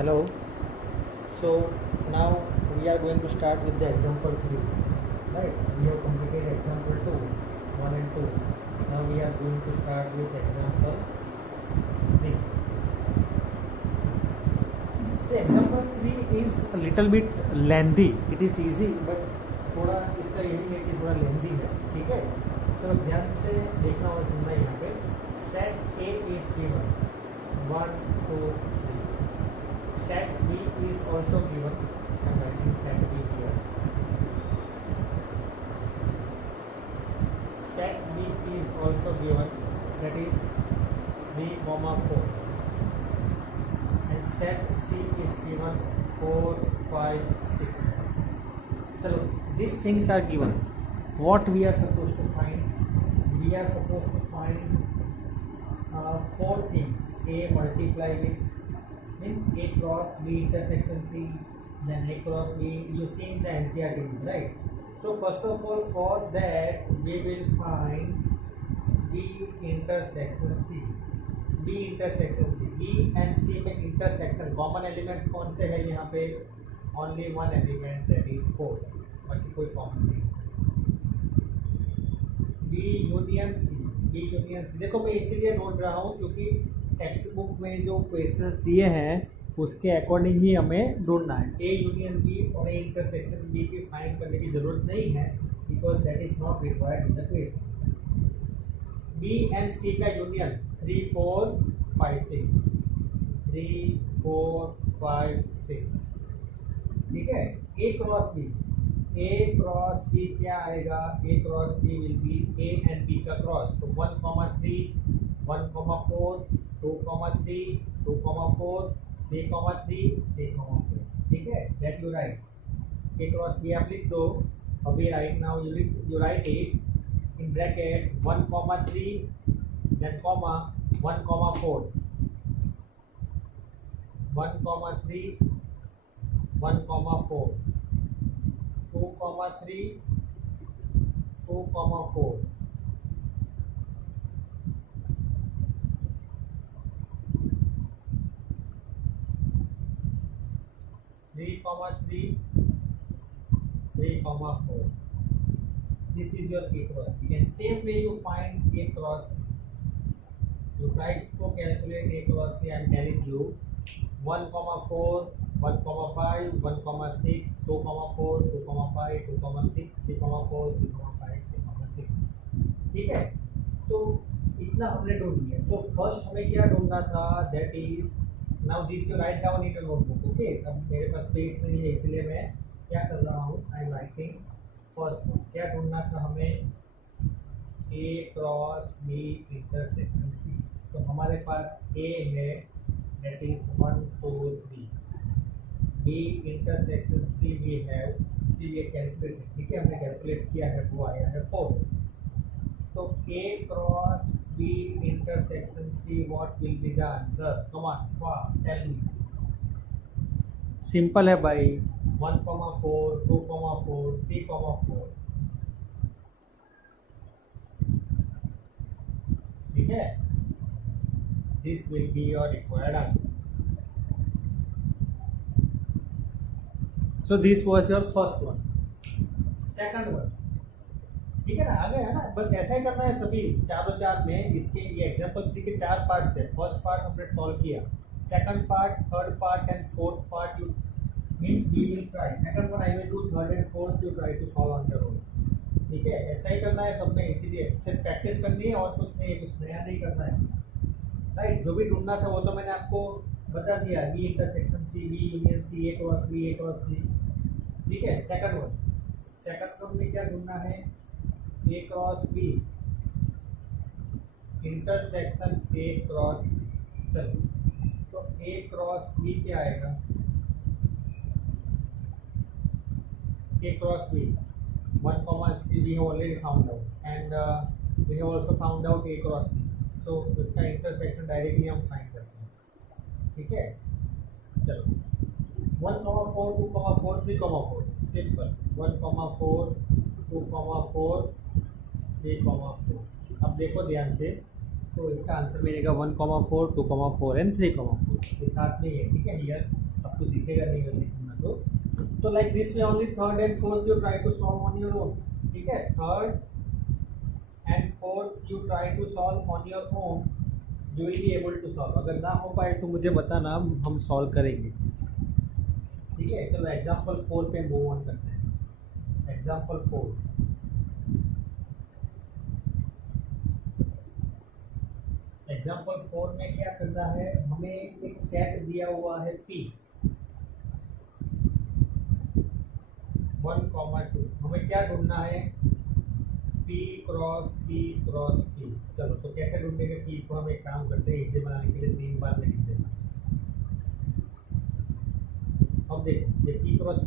Hello. So now we are going to start with the example 3. Right? We have completed example 2, 1 and 2. Now we are going to start with example 3. So example 3 is a little bit lengthy. It is easy but थोड़ा इसका ये नहीं है कि थोड़ा lengthy है. ठीक है, तो ध्यान से देखना और सुनना यहाँ पे. Set A is given 1, 2, 3. Set B is also given. I am writing set B here. Set B is also given, that is 3, 4. And set C is given 4, 5, 6. Chalo, these things are given. What we are supposed to find? We are supposed to find 4 things. A multiply with means A cross B intersection C, then A cross B. You see in the NCERT, right? So first of all, for that we will find B intersection C. B intersection C. B and C में intersection common elements कौन से है यहाँ पे? Only one element, that is 4. बाकी कोई common नहीं. B union C. B union C. देखो मैं इसीलिए ढूंढ रहा हूँ क्योंकि टेक्स्ट बुक में जो क्वेश्चंस दिए हैं उसके अकॉर्डिंग ही हमें ढूंढना है. ए यूनियन बी और ए इंटरसेक्शन बी की फाइंड करने की जरूरत नहीं है because that is not required in the question. B and C का यूनियन 3, 4, 5, 6. 3, 4, 5, 6. ठीक है. A cross B. A cross B क्या आएगा? A cross B will be A and B का क्रॉस. तो 1, 3, 1, 4, 2, 3, 2, 4, 3, 3, 4. ठीक है, that you write. A cross B आप लिख दो. अभी right now you write it in bracket 1, 3, then comma 1, 4. 1, 3, 1, 4. 2, 3, 2, 4. 3, 3, 3, 4. This is your A cross B. And same way you find A cross C. You try to calculate A cross C. I am telling you 1, 4, 1, 5, 1, 6, 2, 4, 2, 5, 2, 6, 3, 4, 3, 5, 3, 6. ठीक है, तो इतना हमने ढूंढ लिया. तो first हमें क्या ढूंढना था? That is now this you write down in notebook. Okay, अब मेरे पास स्पेस नहीं है इसलिए मैं क्या कर रहा हूँ, आई एम राइटिंग फर्स्ट. क्या ढूंढना था हमें? A cross B intersection C. तो हमारे पास ए है, that is 1, 2, 3. B intersection C we have, C ये कैलकुलेट. ठीक है, हमने कैलकुलेट किया है, वो आया है 4. तो A cross B intersection C, what will be the answer? Come on, fast, tell me. Simple है भाई. 1, 4, 2, 4, 3, 4. ठीक है, this will be your required answer. So this was your first one. Second one. ठीक है ना, आ गया है ना. बस ऐसा ही करना है सभी चारों चार में. इसके ये एग्जाम्पल 3 के 4 पार्ट्स है. फर्स्ट पार्ट हमने सॉल्व किया, second part, third part and fourth part you means we will try. Second one I will do, third and fourth you try to solve on your own. ठीक है, ऐसा ही करना है सब में. इसीलिए सिर्फ प्रैक्टिस करनी है और कुछ नहीं, कुछ नया नहीं करना है. राइट, जो भी ढूंढना था वो तो मैंने आपको बता दिया. B intersection C, B union C, A cross B, A cross C. ठीक है, सेकंड वन में क्या ढूंढना है? A cross B intersection A cross. चलो, तो A क्रॉस B क्या आएगा? A cross B 1, C we have already found out and we have also found out A cross C. So इसका इंटरसेक्शन डायरेक्टली हम फाइंड करते हैं. ठीक है, चलो 1, 4, 2, 4, 3, 4. सिंपल. 1, 4, 2, 4, 3, 4. अब देखो ध्यान से, तो इसका आंसर मिलेगा 1, 4, 2, 4 एंड 3, 4 ये साथ में ही है. ठीक है, हियर आपको दिखेगा नहीं अगर लिखूंगा तो लाइक दिस में only third and fourth you try to solve on your own, ठीक है, third and fourth you try to solve on your own, you will be able to solve. अगर ना हो पाए तो मुझे बताना, हम सॉल्व करेंगे, ठीक है। चलो एग्जाम्पल 4 पे मूव ऑन करते हैं। एग्जाम्पल 4, एग्जाम्पल 4 में क्या करना है, हमें एक सेट दिया हुआ है P 1,2, हमें क्या ढूंढना है, P cross P cross P। चलो तो कैसे ढूंढेंगे P को, हम एक काम करते हैं, इसे बनाने के लिए 3 बार में लिख देना। अब देखो ये P क्रॉस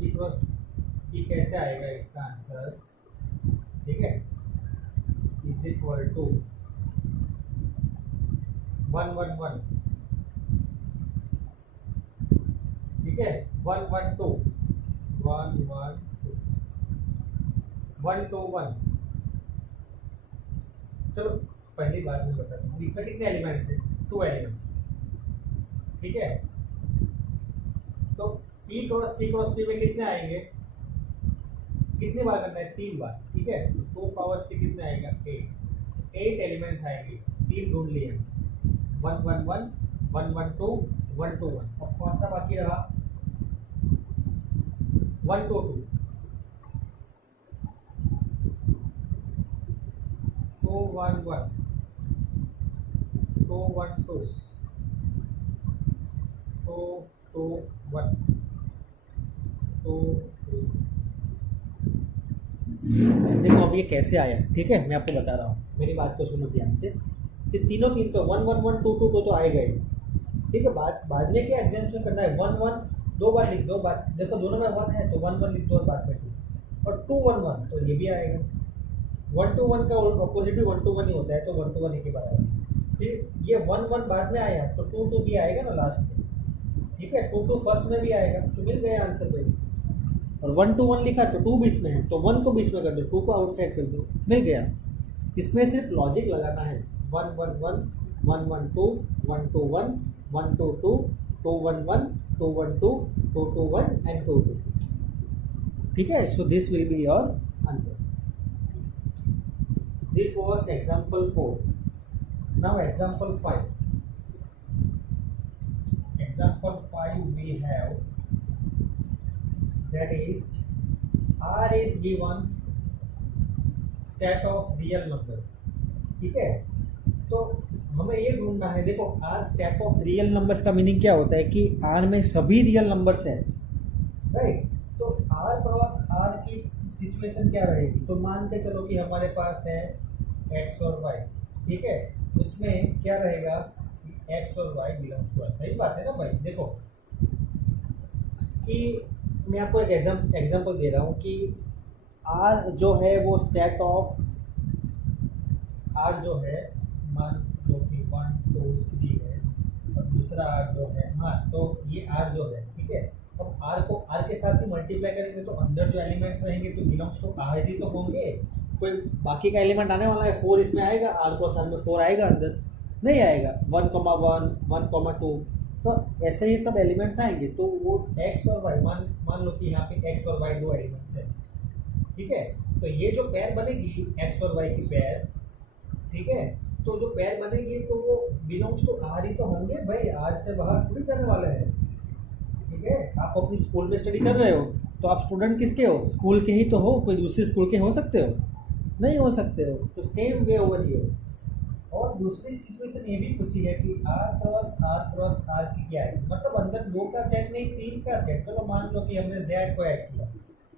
P कैसे आएगा इसका आंसर, ठीक है, इज इक्वल टू 1 1 1, ठीक है, 1 1 2 1 1 2 1 2 1। चलो पहली बार में बताता हूँ, इसमें कितने एलिमेंट्स हैं, 2 एलिमेंट्स, ठीक है। तो P क्रॉस P में कितने आएंगे, कितनी बार करना है, 3 बार, ठीक है। 2 पावर 3 कितने आएगा, 8 एलिमेंट्स आएंगे, 3 ढूंढ लिए, 1 1 1 1 1 2 1 2 1। अब कौन सा बाकी रहा, 1 2 2 2 1 1 2 1 2 2 2 1 2 2। देखो अब ये कैसे आया, ठीक है, मैं आपको बता रहा हूँ, मेरी बात को सुनो ध्यान से। ये तीनों तीन तो 1 1 1 2 2 2 तो आएगा ही, ठीक है। बाद में क्या एग्जाम्स में करना है, 1 1 2 बार लिख दो, बार देखो दोनों में 1 है तो 1 1 लिख दो और बाद में 2, और 2 1 1 तो ये भी आएगा। 1 2 1 का ऑपोजिट भी 1 2 1 ही होता है, तो 1 2 1 एक ही बार आएगा। फिर ये 1 1 बाद में आया तो 2 2 भी आएगा ना लास्ट में, ठीक है, 2 2 फर्स्ट में भी आएगा, तो मिल गया आंसर भाई। और 1 2 1 लिखा तो 2 बीच में है, तो 1 को बीच में कर दो, 2 को आउटसाइड कर दो, मिल गया। इसमें सिर्फ लॉजिक लगाना है, 1 1 1 1 1 2 1 2 1 1 2 2 2 1 1 2 1 2 2 2 1 एंड 2 2, ठीक है। So this will be your answer. This was example 4। Now example 5। Example 5 we have, that is R is given set of real numbers, ठीक है। तो हमें ये ढूंढना है, देखो R set of real numbers का मीनिंग क्या होता है कि R में सभी रियल नंबर्स हैं, राइट। तो R क्रॉस R की सिचुएशन क्या रहेगी, तो मान के चलो कि हमारे पास है x और y, ठीक है, उसमें क्या रहेगा कि x और y बिलोंग्स टू R। सही बात है ना भाई। देखो कि मैं आपको एक एग्जांपल दे रहा हूँ कि R जो है वो सेट ऑफ R जो है, मान लो कि 1 2 3 है, और दूसरा R जो है, हाँ तो ये R जो है, ठीक है। अब R को R के साथ ही मल्टीप्लाई करेंगे तो अंदर जो एलिमेंट्स रहेंगे तो बिलोंग्स टू R ही तो होंगे, कोई बाकी का एलिमेंट आने वाला है, 4 इसमें आएगा, R को साथ में 4 आएगा, अंदर नहीं आएगा, 1 1 1 2, तो ऐसे ही सब एलिमेंट्स आएंगे। तो वो x और y, मान लो कि यहाँ पे x और y 2 एलिमेंट्स है, ठीक है। तो ये जो पेयर बनेगी x और y की पेयर, ठीक है, तो जो पेयर बनेगी तो वो बिलोंग्स टू R ही तो होंगे भाई, R से बाहर थोड़ी जाने वाला है, ठीक है। आप अपनी स्कूल में स्टडी कर रहे हो तो आप स्टूडेंट किसके हो, स्कूल के ही तो हो, कोई दूसरी स्कूल के हो सकते हो, नहीं हो सकते हो। तो सेम वे ओवर हियर। और दूसरी सिचुएशन ये भी पूछी है कि R क्रॉस R की क्या है, मतलब अंदर 2 का सेट नहीं 3 का सेट। चलो मान लो कि हमने Z को ऐड किया,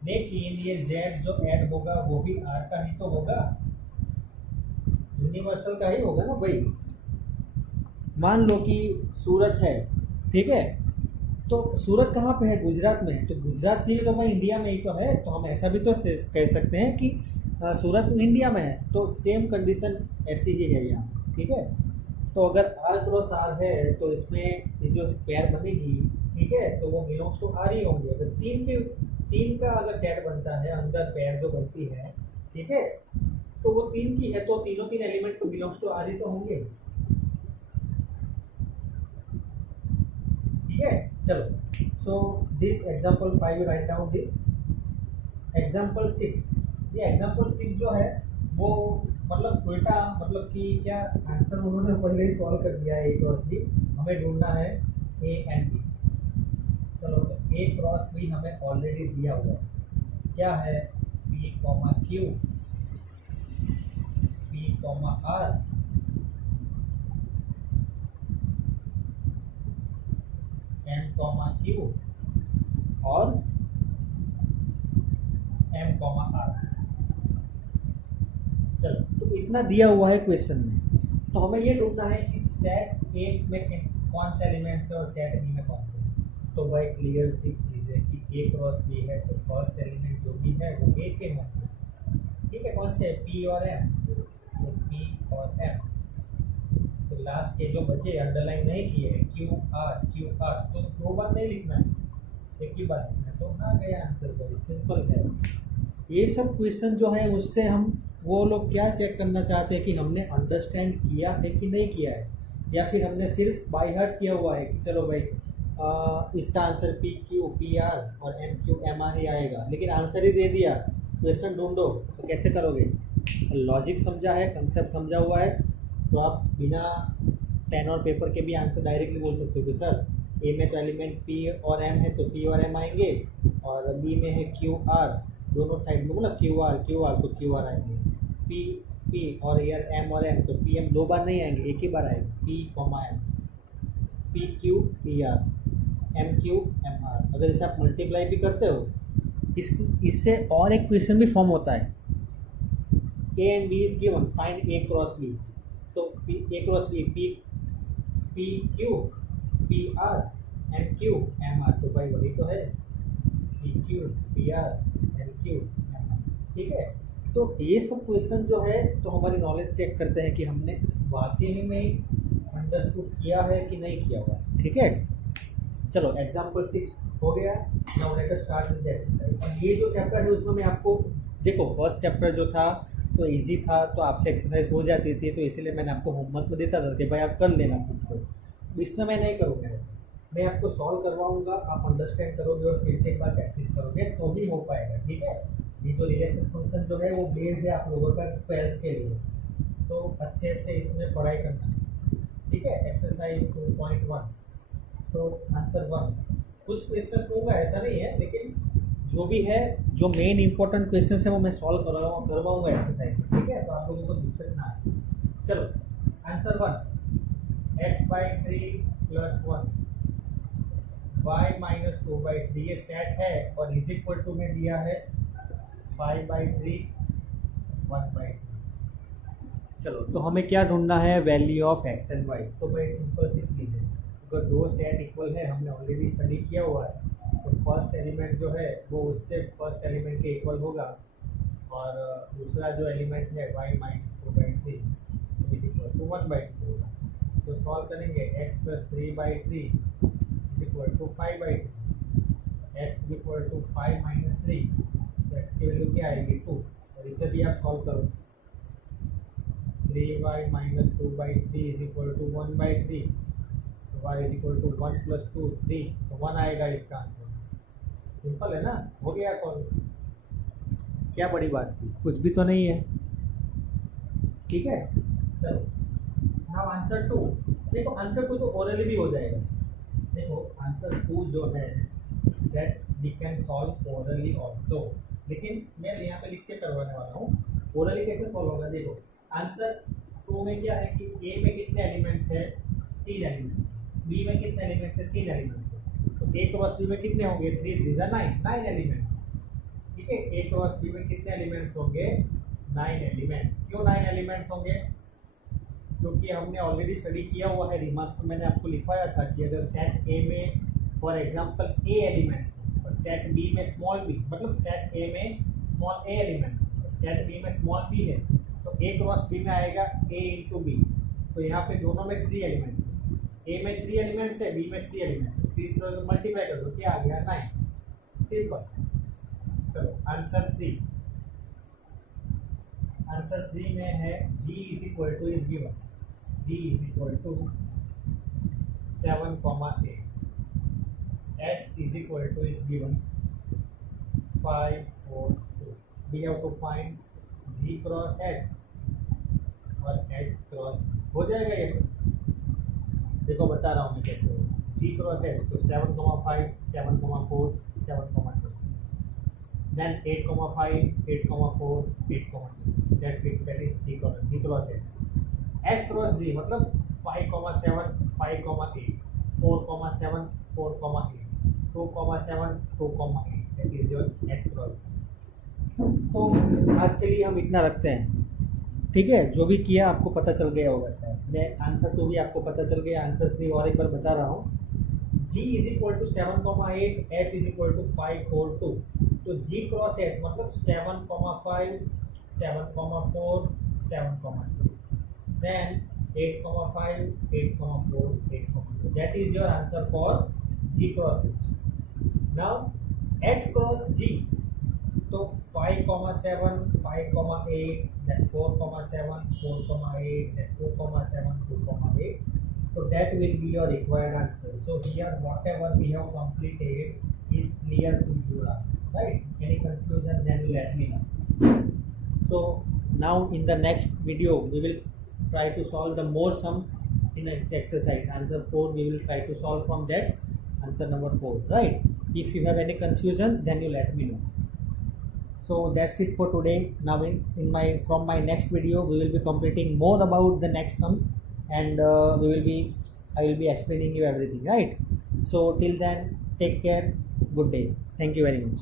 लेकिन ये Z जो ऐड होगा वो भी R का ही तो होगा, यूनिवर्सल का ही होगा ना भाई। मान लो कि सूरत है, ठीक है, तो सूरत कहाँ पे है, गुजरात में है, तो गुजरात भी तो भाई इंडिया में ही तो है, तो हम ऐसा भी तो कह सकते हैं कि सूरत इंडिया में है। तो सेम कंडीशन ऐसी ही है यहाँ, ठीक है। तो अगर R क्रॉस R है तो इसमें ये जो पेयर बनेगी, ठीक है, तो वो बिलोंग्स टू R ही होंगे। अगर 3 का अगर सेट बनता है, अंदर पेयर जो बनती है, ठीक है, तो वो 3 की है तो तीनों 3 एलिमेंट तो बिलोंग्स टू R ही तो होंगे, ठीक है। चलो, so this example 5 you write down this example 6। ये एग्जाम्पल 6 जो है वो मतलब उल्टा, मतलब कि क्या आंसर उन्होंने पहले ही सॉल्व कर दिया है। ए क्रॉस बी हमें ढूंढना है ए एंड बी। चलो, तो ए क्रॉस बी हमें ऑलरेडी दिया हुआ है, क्या है, P comma Q, P comma R, M comma Q और एम कॉमा आर। चलो, तो इतना दिया हुआ है क्वेश्चन में, तो हमें ये ढूंढना है कि सेट ए में कौन से एलिमेंट्स है और सेट बी में कौन से। तो भाई क्लियर की चीज़ है कि ए क्रॉस बी है तो फर्स्ट एलिमेंट जो भी है वो ए के होंगे, ठीक है। कौन से, पी और एम, तो पी और एम। तो लास्ट के जो बचे अंडरलाइन नहीं किए हैं क्यू आर, तो दो बार नहीं लिखना है, एक ही बार लिखना है, तो आ गया आंसर। भाई सिंपल है। ये सब क्वेश्चन जो है उससे हम वो लोग क्या चेक करना चाहते हैं कि हमने अंडरस्टैंड किया है कि नहीं किया है, या फिर हमने सिर्फ बाय हार्ट किया हुआ है कि चलो भाई इसका answer P Q P are और एम क्यू एम आर ही आएगा, लेकिन आंसर ही दे दिया, क्वेश्चन ढूंढो, तो कैसे करोगे। लॉजिक समझा है, कंसेप्ट समझा हुआ है, तो आप बिना पेन और पेपर के भी आंसर डायरेक्टली बोल सकते हो कि सर ए में तो एलिमेंट पी और एम है तो पी और एम आएंगे, और बी में है क्यू आर, दोनों साइड में मतलब क्यू आर तो क्यू आर आएंगे, पी और यार एम और एम तो पी एम दो बार नहीं आएंगे, एक ही बार आएंगे, P comma M, P Q P R, M Q M R. अगर इसे आप मल्टीप्लाई भी करते हो इससे और एक क्वेश्चन भी फॉर्म होता है, A and B is given, find A cross B. तो A cross B P Q P R M Q M R, तो भाई वही तो है, P Q P R M Q M R, ठीक है। तो ये सब क्वेश्चन जो है तो हमारी नॉलेज चेक करते हैं कि हमने वाकई में अंडरस्टूड किया है कि नहीं किया हुआ, ठीक है। चलो, एग्जाम्पल 6 हो गया। Now let us start with the exercise. और ये जो चैप्टर है उसमें मैं आपको, देखो फर्स्ट चैप्टर जो था तो इजी था, तो आपसे एक्सरसाइज हो जाती थी, तो इसीलिए मैंने आपको होमवर्क में देता था कि भाई आप कर लेना खुद से। इसमें मैं नहीं करूँगा ऐसे, मैं आपको सॉल्व करवाऊंगा, आप अंडरस्टैंड करोगे और फिर से एक बार प्रैक्टिस करोगे तो ही हो पाएगा, ठीक है। ये जो रिलेशन फंक्शन जो है वो बेस है आप लोगों का क्वेश्चन के लिए, तो अच्छे से इसमें पढ़ाई करना है, ठीक है। एक्सरसाइज 2.1, तो आंसर 1। कुछ क्वेश्चन दूंगा ऐसा नहीं है, लेकिन जो भी है, जो मेन इंपॉर्टेंट क्वेश्चन है वो मैं सॉल्व करवाऊंगा एक्सरसाइज में, ठीक है। तो आप लोगों को दिक्कत ना आए। चलो, आंसर 1, x/3 + 1 y - 2/3, ये सेट है और इज इक्वल टू में दिया है 5/3 1/3। चलो, तो हमें क्या ढूंढना है, value of X and Y. तो भाई सिंपल सी चीज़ है, अगर दो सेट इक्वल है, हमने ऑलरेडी स्टडी किया हुआ है, तो फर्स्ट एलिमेंट जो है वो उससे फर्स्ट एलिमेंट के इक्वल होगा, और दूसरा जो एलिमेंट है y - 2/3 इज इक्वल टू 1/3 होगा। तो सॉल्व करेंगे x + 3/3 is equal to 5/3, x is equal to 5 - 3, तो x की वैल्यू क्या आएगी 2, और इसे भी आप सॉल्व करो। 3y - 2/3 इज इक्वल टू 1/3, तो y इज इक्वल टू 1 + 2 3, तो 1 आएगा इसका आंसर। सिंपल है ना, हो गया सॉल्व। क्या बड़ी बात थी, कुछ भी तो नहीं है, ठीक है। चलो, नाउ आंसर 2। देखो आंसर 2 तो ओरली भी हो जाएगा। देखो आंसर 2 जो है that we can solve orally also, लेकिन मैं यहाँ पे लिख के करवाने वाला हूँ। ओरली कैसे सॉल्व होगा, देखो आंसर 2 में क्या है कि ए में कितने एलिमेंट्स है, 3 एलिमेंट्स, बी में कितने एलिमेंट्स है, 3 एलिमेंट्स है, तो ए क्रॉस बी में कितने होंगे, 3 3 9 एलिमेंट्स, ठीक है। ए क्रॉस बी में कितने एलिमेंट्स होंगे, 9 एलिमेंट्स। क्यों 9 एलिमेंट्स होंगे, क्योंकि हमने ऑलरेडी स्टडी किया हुआ है, रिमार्क्स में मैंने आपको लिखवाया था कि अगर सेट ए में फॉर एग्जांपल ए एलिमेंट्स है और सेट बी में स्मॉल बी, मतलब सेट ए में स्मॉल ए एलिमेंट्स और सेट बी में स्मॉल बी है, तो ए क्रॉस बी में आएगा ए इंटू बी। तो यहाँ पे दोनों में 3 एलिमेंट्स है, ए में 3 एलिमेंट्स है, बी में 3 एलिमेंट्स है, 3 से मल्टीप्लाई कर दो, क्या आ गया 9, सिंपल। चलो आंसर 3, आंसर 3 में है g is equal to is given, g is equal to 7, 8। h is equal to is given 5 4 2. We have to find g cross h और h क्रॉस हो जाएगा ये सब। देखो बता रहा हूँ मैं कैसे होगा। g क्रॉस h तो 7,5 7,4 7,2 then 8,5 8,4 8,2 that's it, that is g cross h। h cross g मतलब 5,7 5,8 4,7 4,8 2,7 2,8 that is your h cross g। तो आज के लिए हम इतना रखते हैं, ठीक है। जो भी किया आपको पता चल गया होगा शायद। मैं आंसर 2 भी आपको पता चल गया, आंसर 3 और एक बार बता रहा हूँ। g is equal to 7,8 h is equal to 5 4 2। तो g क्रॉस h मतलब 7,5 7,4 7,2 then 8,5 8,4 8,2 that is your answer for g cross h। now h cross g तो 5,7 5,8 then 4,7 4,8 then 2,7 2,8 so that will be your required answer। so here whatever we have completed is clear to you, right? Any confusion then you let me know। so now in the next video we will try to solve the more sums in the exercise answer 4 we will try to solve from that answer number 4, right? if you have any confusion then you let me know। so that's it for today। now in my from my next video we will be completing more about the next sums and I will be explaining you everything, right? so till then take care, good day, thank you very much।